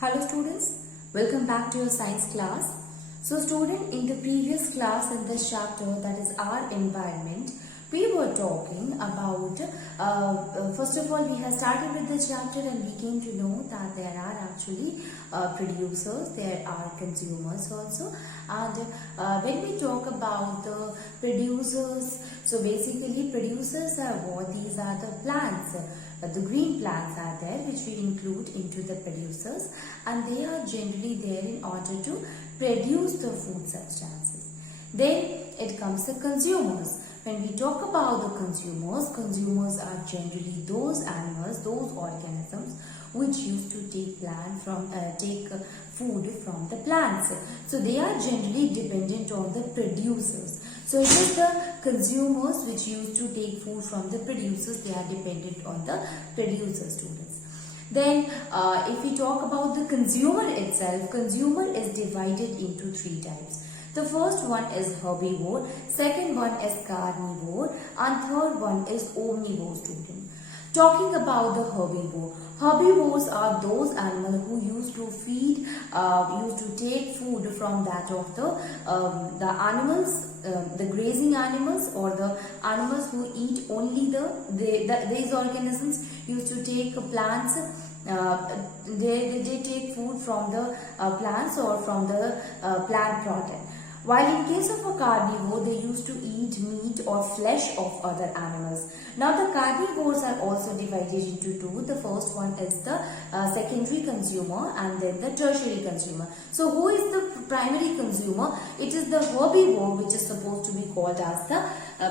Hello students, welcome back to your science class. So student, in the previous class in this chapter, that is our environment, we were talking about, first of all we have started with the chapter and we came to know that there are actually producers, there are consumers also, and when we talk about the producers, so basically producers are what? These are the plants. The green plants are there which we include into the producers, and they are generally there in order to produce the food substances. Then it comes the consumers. When we talk about the consumers are generally those animals, those organisms which used to take food from the plants. So they are generally dependent on the producers. So it is the consumers which used to take food from the producers. They are dependent on the producer, students. Then if we talk about the consumer itself, consumer is divided into three types. The first one is herbivore, second one is carnivore, and third one is omnivore, student. Talking about the herbivores are those animals who used to take food from that of the animals, the grazing animals, or the animals who eat only these organisms used to take plants. They take food from the plants or from the plant product. While in case of a carnivore, they used to eat meat or flesh of other animals. Now the carnivores are also divided into two. The first one is the secondary consumer and then the tertiary consumer. So who is the primary consumer? It is the herbivore which is supposed to be called as the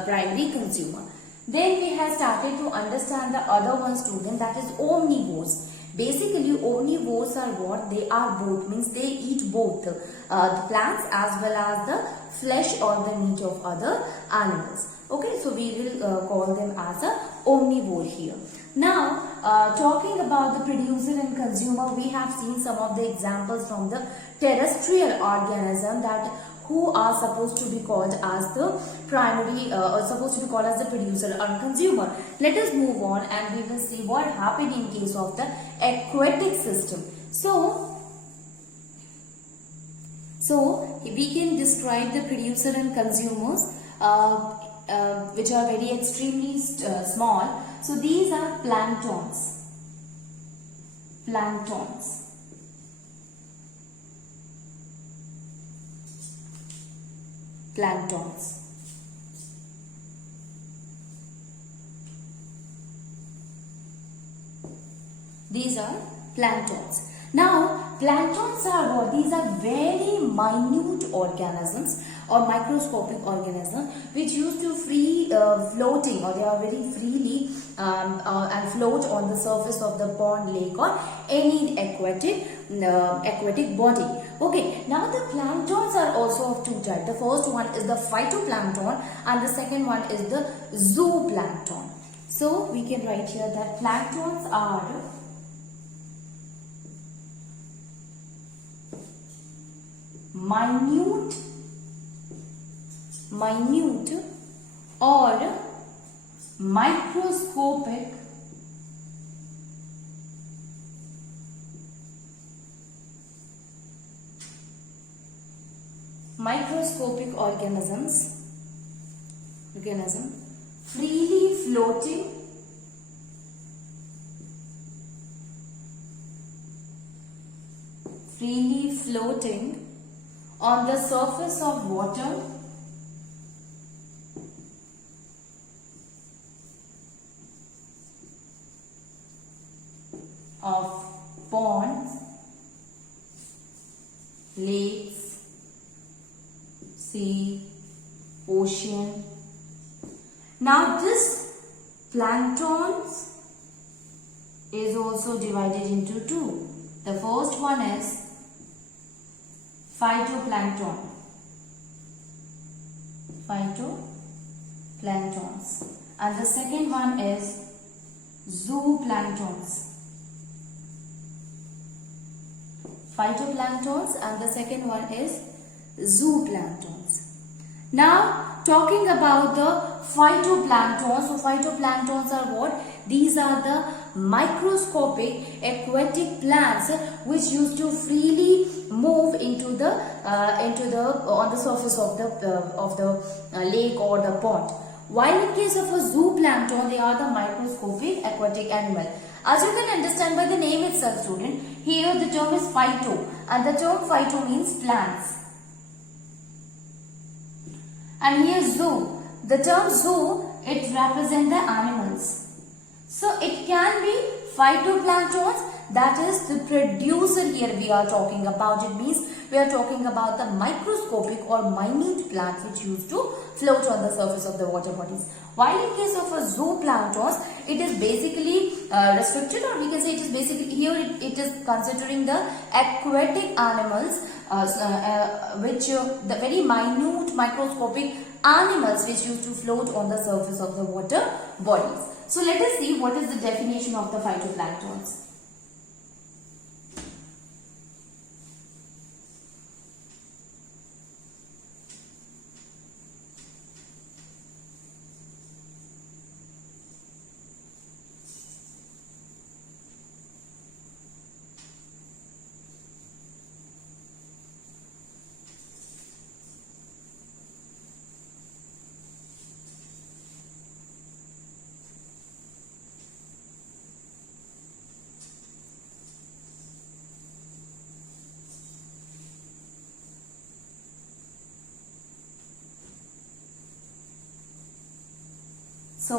primary consumer. Then we have started to understand the other one, student, that is omnivores. Basically, omnivores are what? They are both, means they eat both the plants as well as the flesh or the meat of other animals. Okay, so we will call them as a omnivore here. Now, talking about the producer and consumer, we have seen some of the examples from the terrestrial organism that who are supposed to be called as the primary or supposed to be called as the producer or consumer. Let us move on and we will see what happened in case of the aquatic system. So we can describe the producer and consumers which are very extremely small. So these are planktons. These are planktons. Now, planktons are what? These are very minute organisms or microscopic organisms which used to floating, or they are very freely and float on the surface of the pond, lake, or any aquatic body. Okay, now the planktons are also of two types. The first one is the phytoplankton and the second one is the zooplankton. So we can write here that planktons are minute or microscopic organism freely floating on the surface of water of ponds, lakes, sea, ocean. Now this planktons is also divided into two. The first one is phytoplanktons, and the second one is zooplanktons. Phytoplanktons and the second one is zooplanktons. Now talking about the phytoplanktons, so phytoplanktons are what? These are the microscopic aquatic plants which used to freely move into the on the surface of the lake or the pond. While in case of a zooplankton, they are the microscopic aquatic animal. As you can understand by the name itself, student, here the term is phyto, and the term phyto means plants. And here zoo, the term zoo, it represents the animals. So it can be phytoplanktons, that is the producer here we are talking about. It means we are talking about the microscopic or minute plants which used to float on the surface of the water bodies. While in case of a zooplanktons, it is basically restricted, or we can say it is basically here it is considering the aquatic animals which the very minute microscopic animals which used to float on the surface of the water bodies. So let us see what is the definition of the phytoplanktons. So,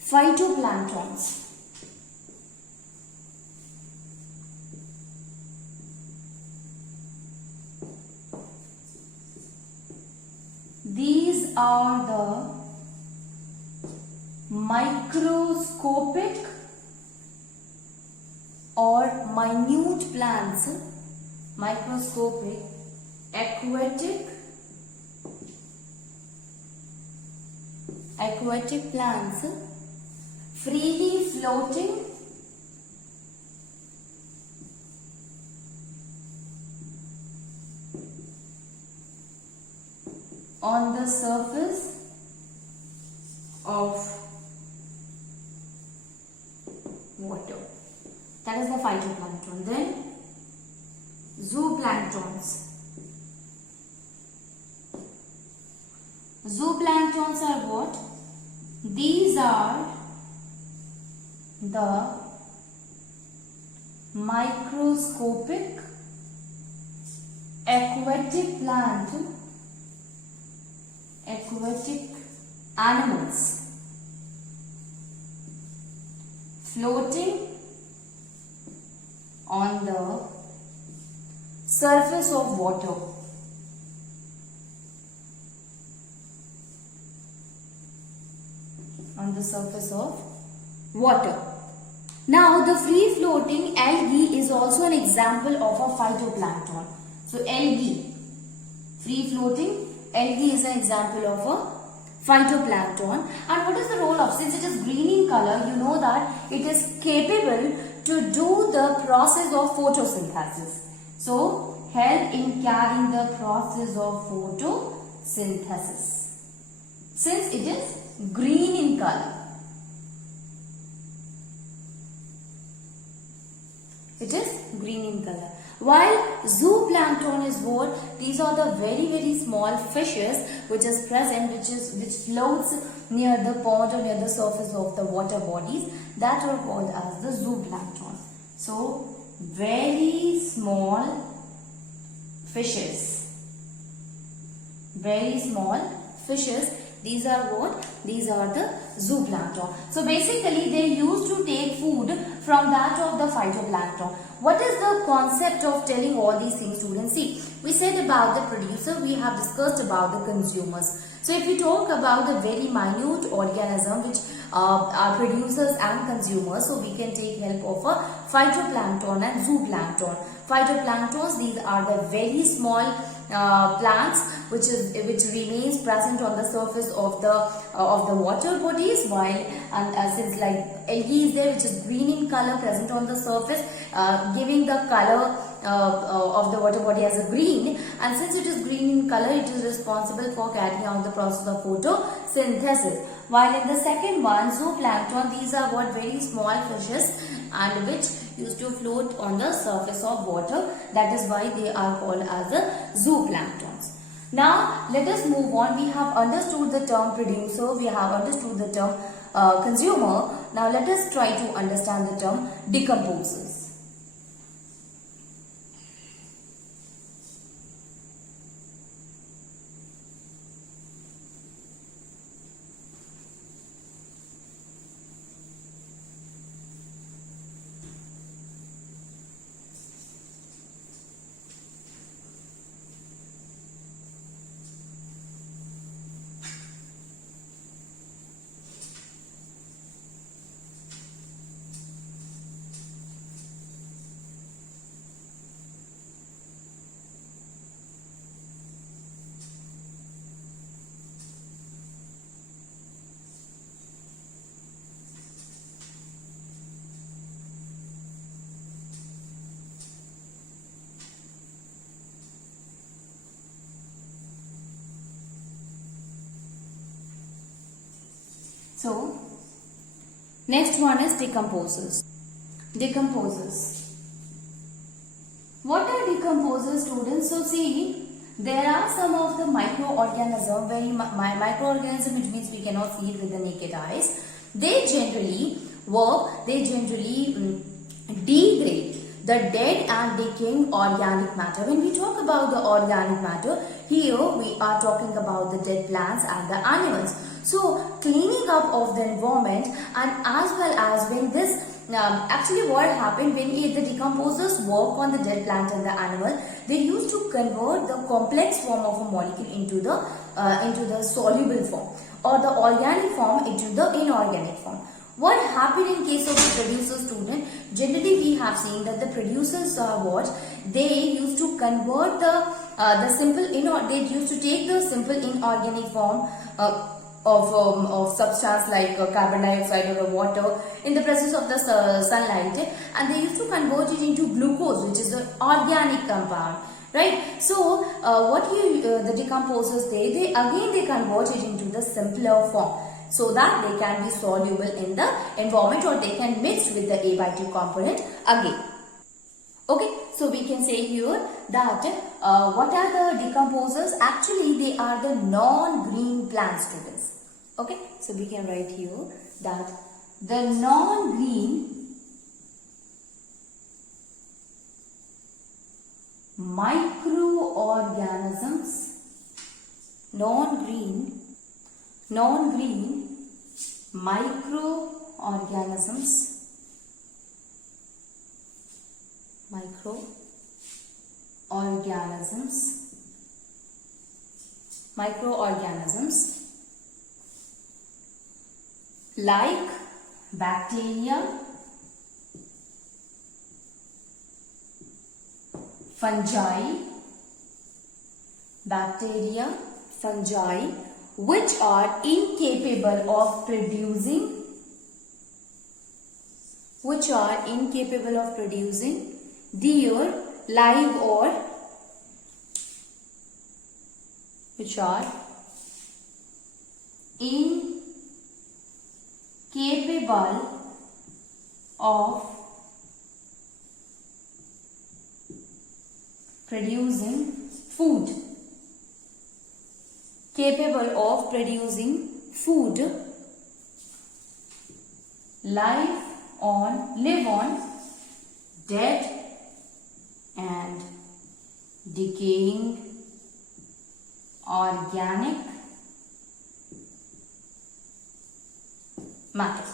phytoplanktons. These are the microscopic or minute plants, microscopic, aquatic plants freely floating on the surface of water. That is the phytoplankton. Then zooplanktons. Zooplanktons are what? These are the microscopic aquatic animals floating on the surface of water. On the surface of water. Now the free floating algae is also an example of a phytoplankton. So algae, free floating algae is an example of a phytoplankton. And what is the role of, since it is green in color, you know that it is capable to do the process of photosynthesis. So help in carrying the process of photosynthesis. Since it is green in color. It is green in color. While zooplankton is what? These are the very small fishes which is present, which floats near the pond or near the surface of the water bodies, that are called as the zooplankton. So very small fishes. Very small fishes. These are what? These are the zooplankton. So basically they used to take food from that of the phytoplankton. What is the concept of telling all these things, students? See, we said about the producer, we have discussed about the consumers. So if we talk about the very minute organism which are producers and consumers, so we can take help of a phytoplankton and zooplankton. Phytoplanktons, these are the very small plants which remains present on the surface of the water bodies, while since like algae is there which is green in color present on the surface, giving the color of the water body as a green, and since it is green in color, it is responsible for carrying out the process of photosynthesis. while in the second one, zooplankton, these are what very small fishes and which used to float on the surface of water. That is why they are called as the zooplanktons. Now let us move on. We have understood the term producer, we have understood the term consumer. Now let us try to understand the term decomposers. So, next one is decomposers. Decomposers. What are decomposers, students? So, see, there are some of the microorganisms, microorganism, which means we cannot see it with the naked eyes. They generally degrade the dead and decaying organic matter. When we talk about the organic matter, here we are talking about the dead plants and the animals. So, cleaning up of the environment, and as well as when this actually what happened when the decomposers work on the dead plant and the animal, they used to convert the complex form of a molecule into the soluble form, or the organic form into the inorganic form. What happened in case of the producer, student? Generally, we have seen that the producers they used to convert they used to take the simple inorganic form of substance like carbon dioxide or water in the presence of the sunlight, and they used to convert it into glucose, which is an organic compound, right? So the decomposers, they convert it into the simpler form, so that they can be soluble in the environment, or they can mix with the A by 2 component again. Okay, so we can say here that what are the decomposers? Actually, they are the non-green plant, students. Okay, so we can write here that the non-green microorganisms, non-green microorganisms like bacteria, fungi, which are incapable of producing their live or which are incapable of producing food, live on dead and decaying organic matter.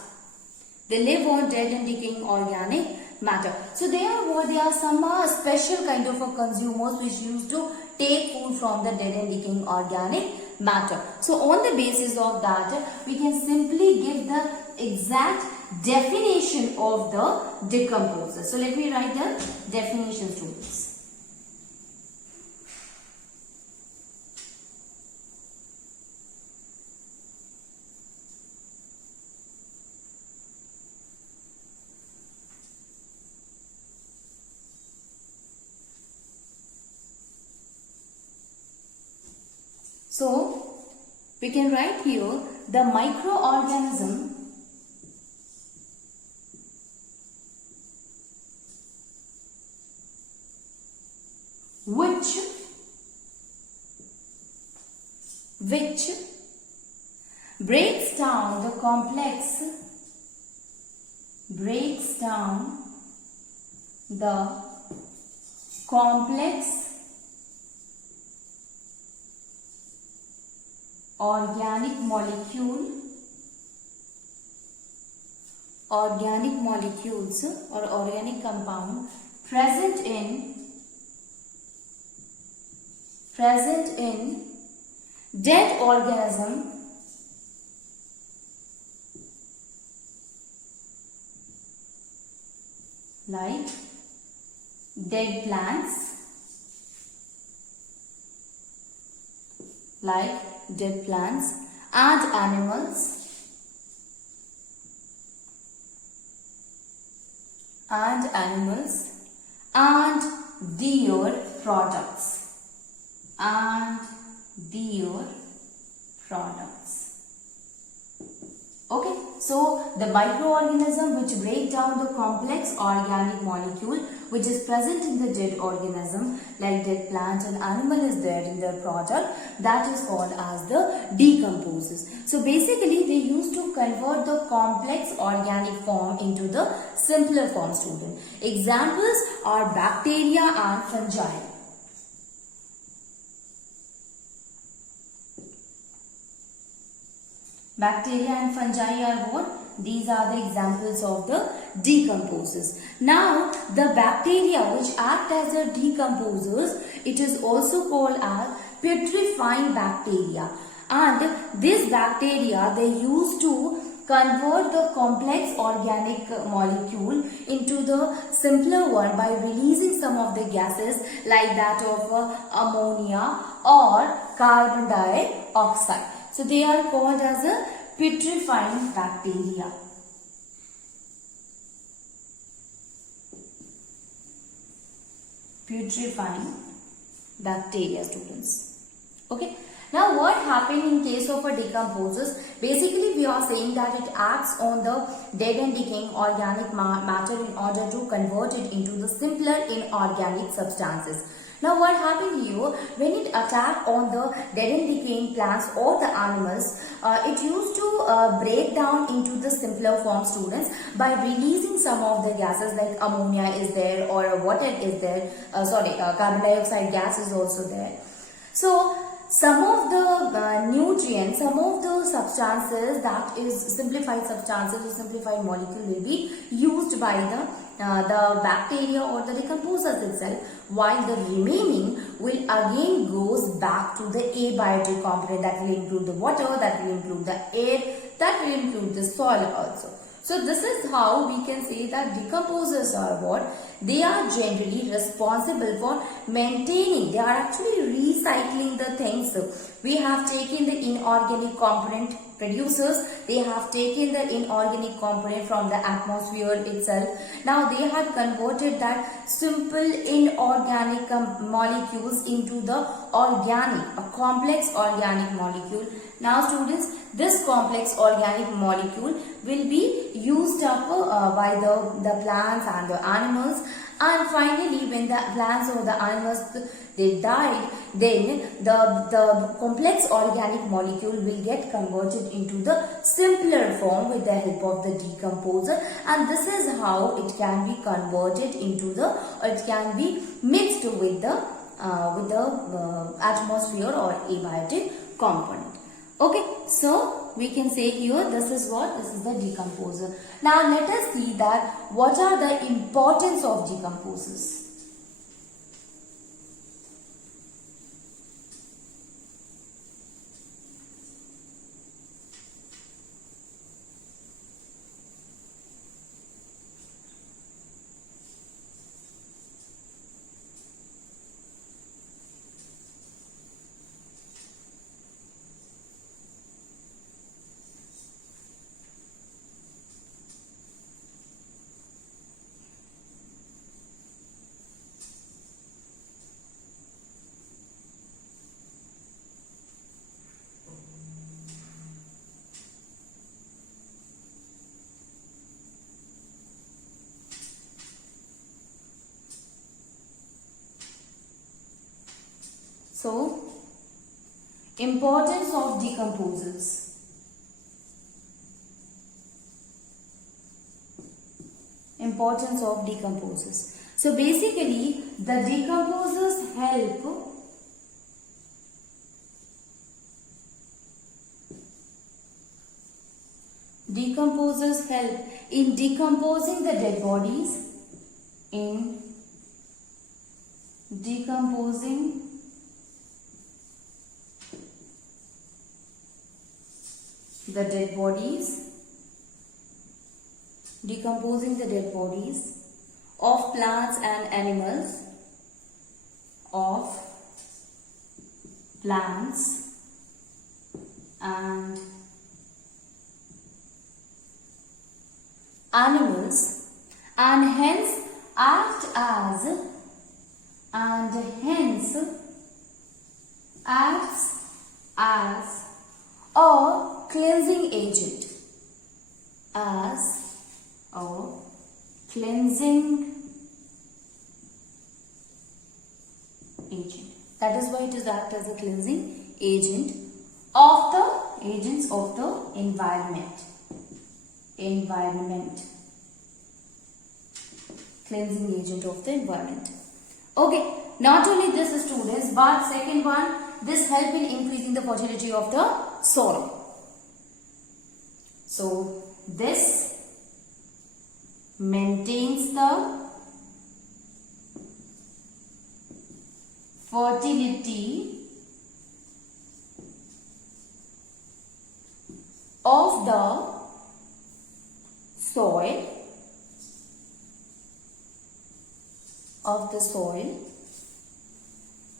They live on dead and decaying organic matter. So there are some special kind of consumers which used to take food from the dead and decaying organic matter. So on the basis of that, we can simply give the exact definition of the decomposer. So let me write the definition, students. So we can write here the microorganism which breaks down the complex organic molecules or organic compound present in dead organism like dead plants, and animals and their products. Okay, so the microorganism which break down the complex organic molecule which is present in the dead organism like dead plant and animal is there in their product, that is called as the decomposers. So basically they used to convert the complex organic form into the simpler form, student. Examples are bacteria and fungi. Bacteria and fungi are what? These are the examples of the decomposers. Now, the bacteria which act as the decomposers, it is also called as putrefying bacteria. And this bacteria, they used to convert the complex organic molecule into the simpler one by releasing some of the gases like that of ammonia or carbon dioxide. So they are called as a putrefying bacteria. Putrefying bacteria, students. Okay. Now what happened in case of a decomposers? Basically we are saying that it acts on the dead and decaying organic matter in order to convert it into the simpler inorganic substances. Now what happened here, when it attacked on the dead and decaying plants or the animals, it used to break down into the simpler form, students, by releasing some of the gases like ammonia is there or water is there, carbon dioxide gas is also there. So some of the nutrients, some of the substances, that is simplified substances or simplified molecule, will be used by the bacteria or the decomposers itself, while the remaining will again goes back to the abiotic component, that will include the water, that will include the air, that will include the soil also. So this is how we can say that decomposers are what? They are generally responsible for maintaining, they are actually recycling the things. We have taken the inorganic component producers, they have taken the inorganic component from the atmosphere itself. Now they have converted that simple inorganic molecules into the organic, a complex organic molecule. Now students, this complex organic molecule will be used up by the plants and the animals, and finally when the plants or the animals they died, then the complex organic molecule will get converted into the simpler form with the help of the decomposer, and this is how it can be converted into the, or it can be mixed with the atmosphere or abiotic component. Okay, so we can say here this is what? This is the decomposer. Now let us see that what are the importance of decomposers. So, importance of decomposers. Importance of decomposers. So basically the decomposers help in decomposing the dead bodies, in decomposing the dead bodies, of plants and animals, of plants and animals, and hence act as a cleansing agent, That is why it is act as a cleansing agent of the environment. Cleansing agent of the environment. Okay, not only this students, but second one, this help in increasing the fertility of the soil. So this maintains the fertility of the soil,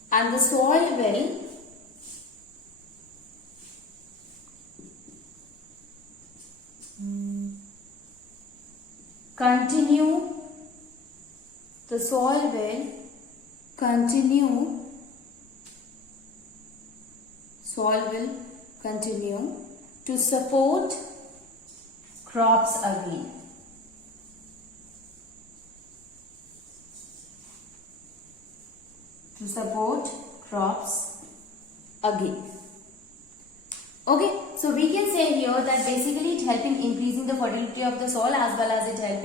and the soil will continue to support crops again. Okay, so we can say here that basically it help in increasing the fertility of the soil, as well as it help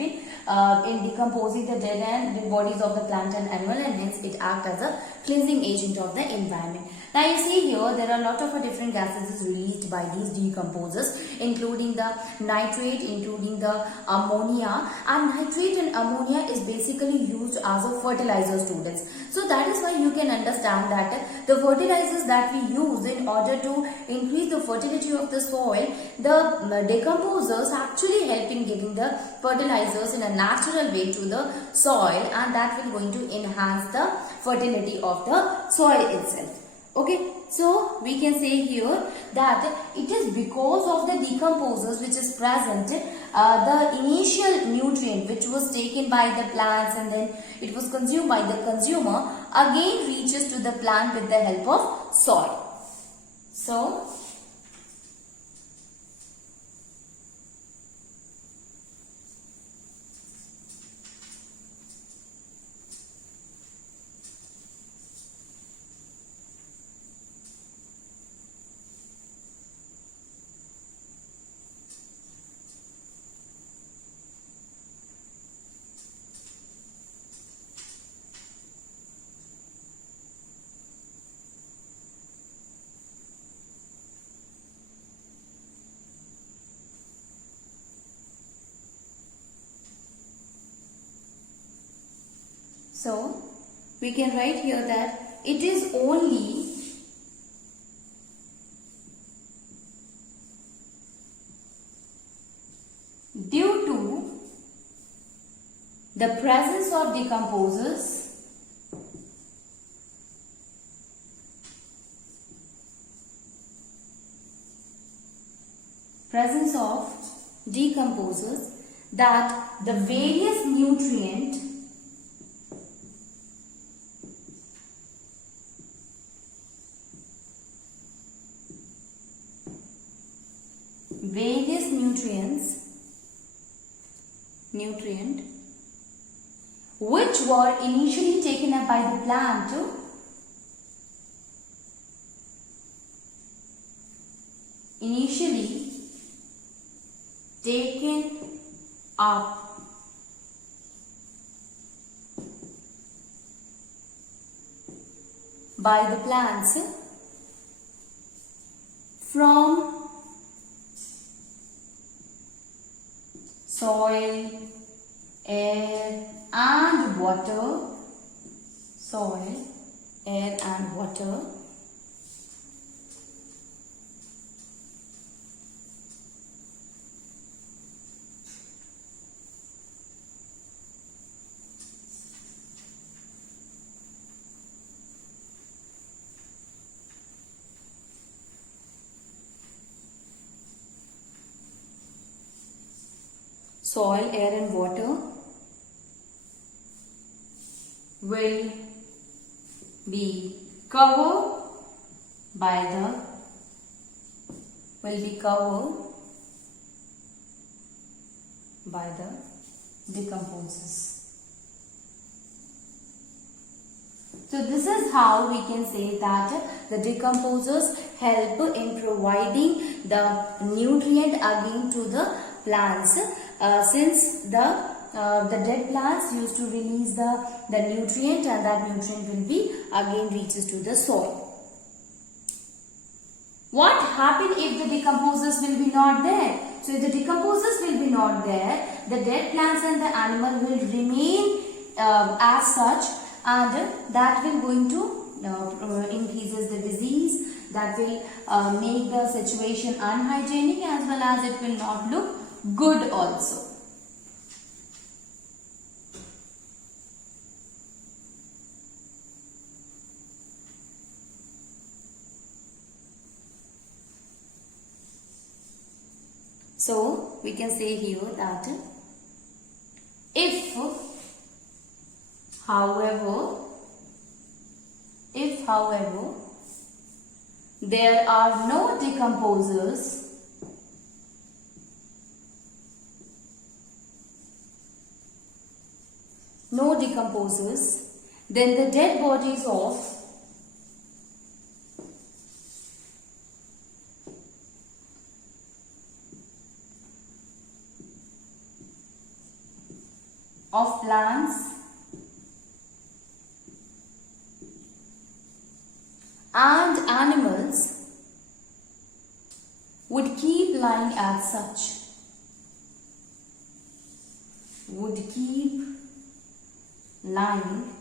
in decomposing the dead bodies of the plant and animal, and hence it act as a cleansing agent of the environment. Now you see here there are a lot of different gases released by these decomposers, including the nitrate, including the ammonia, and nitrate and ammonia is basically used as a fertilizer, students. So that is why you can understand that the fertilizers that we use in order to increase the fertility of the soil, the decomposers actually help in giving the fertilizers in a natural way to the soil, and that will going to enhance the fertility of the soil itself. Okay, so we can say here that it is because of the decomposers which is present, the initial nutrient which was taken by the plants and then it was consumed by the consumer again reaches to the plant with the help of soil. So, we can write here that it is only due to the presence of decomposers that the various nutrient which were initially taken up by the plant initially taken up by the plants from soil, air and water, soil, air and water, soil, air and water will be covered by the decomposers. So this is how we can say that the decomposers help in providing the nutrient again to the plants, since the dead plants used to release the nutrient, and that nutrient will be again reaches to the soil. What happen if the decomposers will be not there? So if the decomposers will be not there, the dead plants and the animal will remain as such, and that will going to increases the disease, that will make the situation unhygienic, as well as it will not look good also. So we can say here that if however there are no decomposers, then the dead bodies of plants and animals would keep lying as such. Would keep lying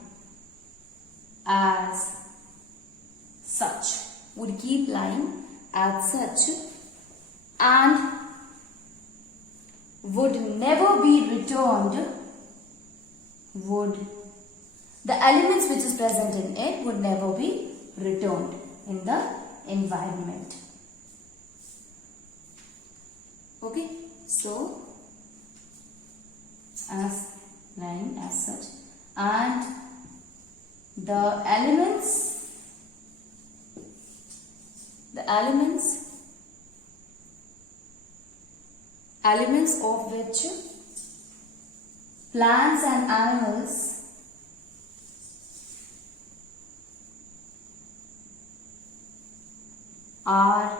as such, and would never be returned. The elements which is present in it would never be returned in the environment. Okay, so as lying as such, and the elements of which plants and animals are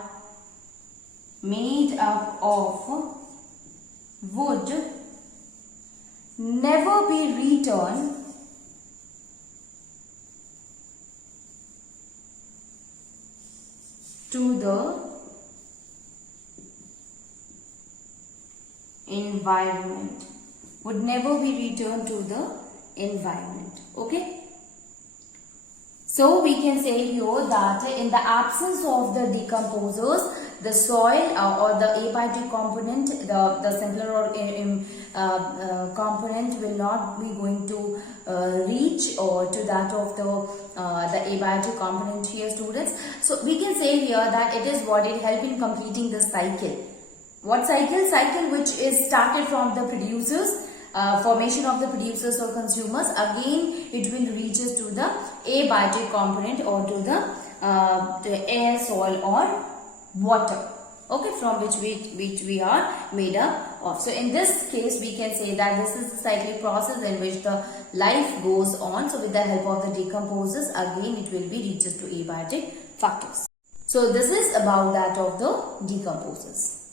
made up of would never be returned to the environment. Would never be returned to the environment. Okay. So we can say here that in the absence of the decomposers, the soil or the abiotic component, the simpler component will not be going to reach or to that of the abiotic component here, students. So we can say here that it is what it help in completing the cycle. What cycle? Cycle which is started from the producers, formation of the producers or consumers, again it will reaches to the abiotic component or to the air, soil or water, okay, from which we are made up of. So in this case we can say that this is the cyclic process in which the life goes on. So with the help of the decomposers, again it will be reaches to abiotic factors. So this is about that of the decomposers.